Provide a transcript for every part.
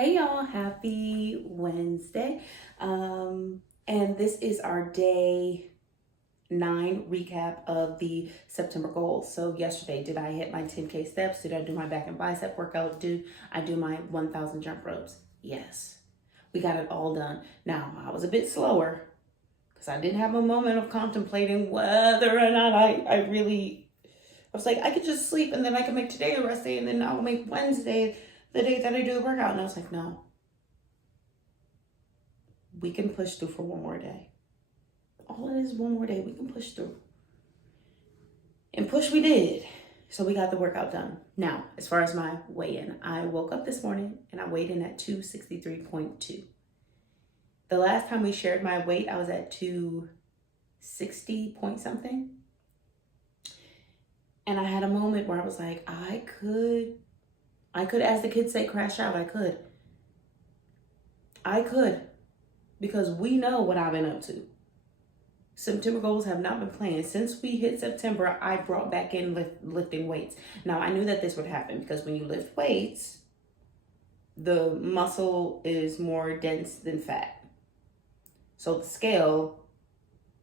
Hey y'all, happy Wednesday. And this is our day 9 recap of the September goals. So yesterday, did I hit my 10K steps? Did I do my back and bicep workout? Did I do my 1,000 jump ropes? Yes, we got it all done. Now, I was a bit slower because I didn't have a moment of contemplating whether or not I was like, I could just sleep and then I can make today a rest day and then I'll make Wednesday the day that I do the workout. And I was like, no, we can push through for one more day. All it is, one more day, we can push through. And push we did. So we got the workout done. Now, as far as my weigh-in, I woke up this morning and I weighed in at 263.2. The last time we shared my weight, I was at 260 point something. And I had a moment where I was like, I could, as the kids say, crash out. I could, because we know what I've been up to. September goals have not been playing. Since we hit September, I brought back in lifting weights. Now, I knew that this would happen because when you lift weights, the muscle is more dense than fat. So the scale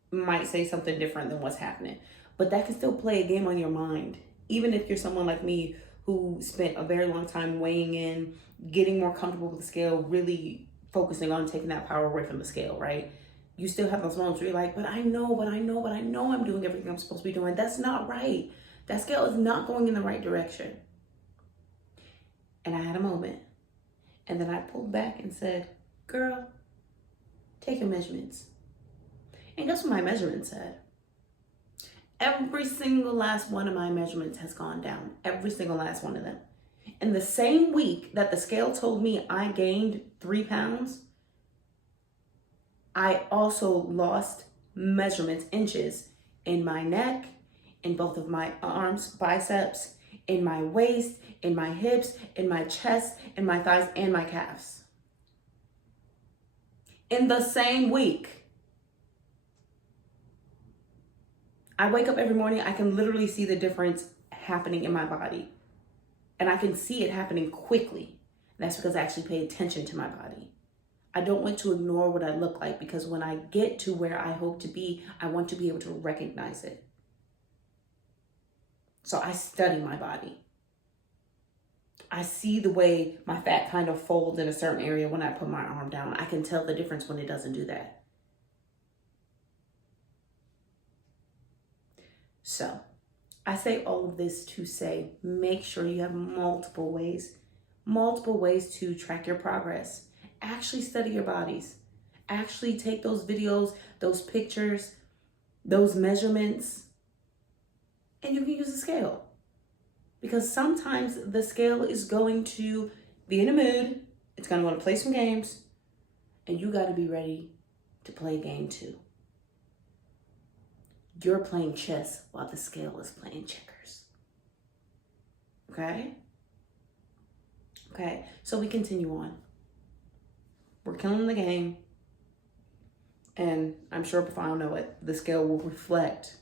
might say something different than what's happening. But that can still play a game on your mind. Even if you're someone like me who spent a very long time weighing in, getting more comfortable with the scale, really focusing on taking that power away from the scale, right? You still have those moments where you're like, but I know I'm doing everything I'm supposed to be doing. That's not right. That scale is not going in the right direction. And I had a moment. And then I pulled back and said, girl, take your measurements. And guess what my measurement said? Every single last one of my measurements has gone down. Every single last one of them. In the same week that the scale told me I gained 3 pounds, I also lost measurements, inches, in my neck, in both of my arms, biceps, in my waist, in my hips, in my chest, in my thighs, and my calves. In the same week. I wake up every morning, I can literally see the difference happening in my body. And I can see it happening quickly. That's because I actually pay attention to my body. I don't want to ignore what I look like because when I get to where I hope to be, I want to be able to recognize it. So I study my body. I see the way my fat kind of folds in a certain area when I put my arm down. I can tell the difference when it doesn't do that. So I say all of this to say, make sure you have multiple ways to track your progress. Actually study your bodies. Actually take those videos, those pictures, those measurements, and you can use the scale. Because sometimes the scale is going to be in a mood. It's going to want to play some games. And you got to be ready to play a game too. You're playing chess while the scale is playing checkers. Okay? Okay, so we continue on. We're killing the game. And I'm sure before I know it, the scale will reflect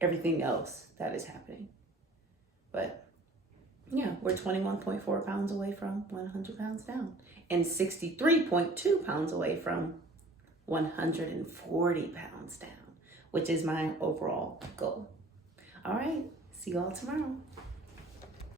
everything else that is happening. But yeah, we're 21.4 pounds away from 100 pounds down. And 63.2 pounds away from 140 pounds down, which is my overall goal. All right, see you all tomorrow.